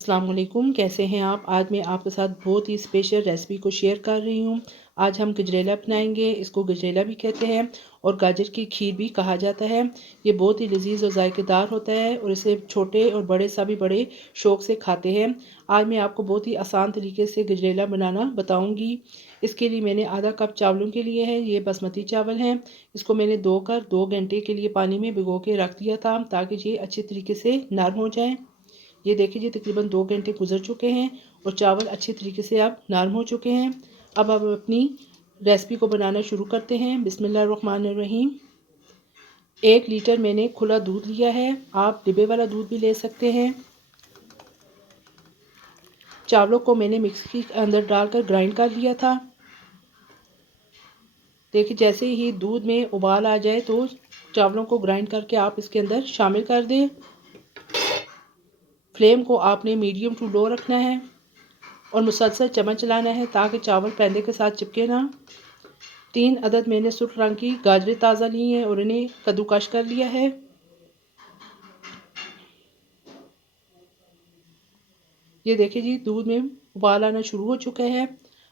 अस्सलाम वालेकुम, कैसे हैं आप। आज मैं आपके साथ बहुत ही स्पेशल रेसिपी को शेयर कर रही हूँ। आज हम गजरेला बनाएंगे। इसको गजरेला भी कहते हैं और गाजर की खीर भी कहा जाता है। ये बहुत ही लजीज और जायकेदार होता है और इसे छोटे और बड़े सभी बड़े शौक से खाते हैं। आज मैं आपको बहुत ही आसान तरीके से गजरेला बनाना बताऊँगी। इसके लिए मैंने आधा कप चावलों के लिए है, ये बासमती चावल हैं। इसको मैंने धोकर 2 घंटे के लिए पानी में भिगो के रख दिया था ताकि ये अच्छे तरीके से नरम हो जाएँ। ये देखिए जी तकरीबन 2 घंटे गुजर चुके हैं और चावल अच्छी तरीके से अब नरम हो चुके हैं। अब अपनी रेसिपी को बनाना शुरू करते हैं। बिस्मिल्लाहिर्रहमानिर्रहीम। 1 लीटर मैंने खुला दूध लिया है, आप डिब्बे वाला दूध भी ले सकते हैं। चावलों को मैंने मिक्सी के अंदर डालकर ग्राइंड कर लिया था। देखिए जैसे ही दूध में उबाल आ जाए तो चावलों को ग्राइंड करके आप इसके अंदर शामिल कर दें। फ्लेम को आपने मीडियम टू लो रखना है और मुसलसल चम्मच चलाना है ताकि चावल पैंदे के साथ चिपके ना। 3 अदद मैंने सुर्ख रंग की गाजरें ताज़ा ली हैं और इन्हें कद्दूकश कर लिया है। ये देखिए जी दूध में उबाल आना शुरू हो चुका है।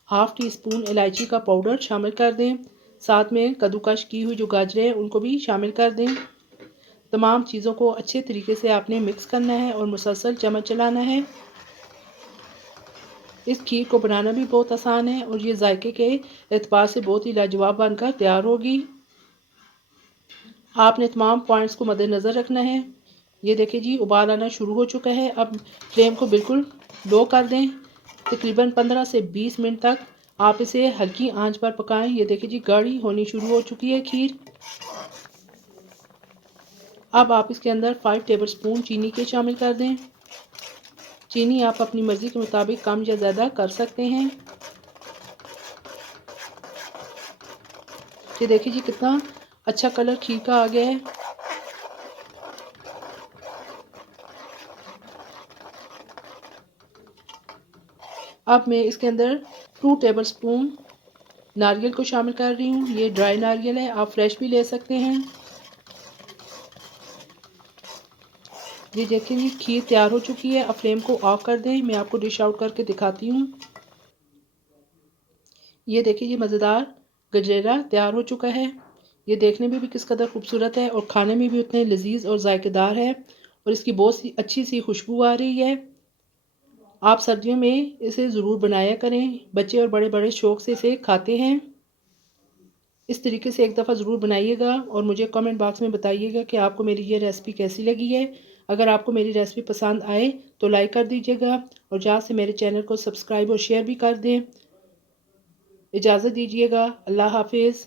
हाफ़ टी स्पून इलायची का पाउडर शामिल कर दें। साथ में कद्दूकश की हुई जो गाजरें हैं उनको भी शामिल कर दें। तमाम चीज़ों को अच्छे तरीके से आपने मिक्स करना है और मुसलसल चम्मच चलाना है। इस खीर को बनाना भी बहुत आसान है और ये जायके के एतबार से बहुत ही लाजवाब बनकर तैयार होगी। आपने तमाम पॉइंट्स को मद्देनज़र रखना है। ये देखिए जी उबाल आना शुरू हो चुका है। अब फ्लेम को बिल्कुल लो कर दें। तकरीबन 15 से 20 मिनट तक आप इसे हल्की आंच पर पकाएं। ये देखिए जी गाढ़ी होनी शुरू हो चुकी है खीर। अब आप इसके अंदर 5 टेबलस्पून चीनी के शामिल कर दें। चीनी आप अपनी मर्ज़ी के मुताबिक कम या ज़्यादा कर सकते हैं। ये देखिए जी कितना अच्छा कलर खीर का आ गया है। अब मैं इसके अंदर 2 टेबलस्पून नारियल को शामिल कर रही हूँ। ये ड्राई नारियल है, आप फ्रेश भी ले सकते हैं। ये देखिए जी खीर तैयार हो चुकी है। अब फ्लेम को ऑफ कर दें। मैं आपको डिश आउट करके दिखाती हूँ। ये देखिए ये मज़ेदार गजरेला तैयार हो चुका है। ये देखने में भी किस कदर खूबसूरत है और खाने में भी उतने लजीज और जायकेदार है और इसकी बहुत सी अच्छी सी खुशबू आ रही है। आप सर्दियों में इसे ज़रूर बनाया करें। बच्चे और बड़े बड़े शौक से इसे खाते हैं। इस तरीके से एक दफ़ा ज़रूर बनाइएगा और मुझे कमेंट बॉक्स में बताइएगा कि आपको मेरी ये रेसिपी कैसी लगी है। अगर आपको मेरी रेसिपी पसंद आए तो लाइक कर दीजिएगा और जहाँ से मेरे चैनल को सब्सक्राइब और शेयर भी कर दें। इजाज़त दीजिएगा। अल्लाह हाफिज़।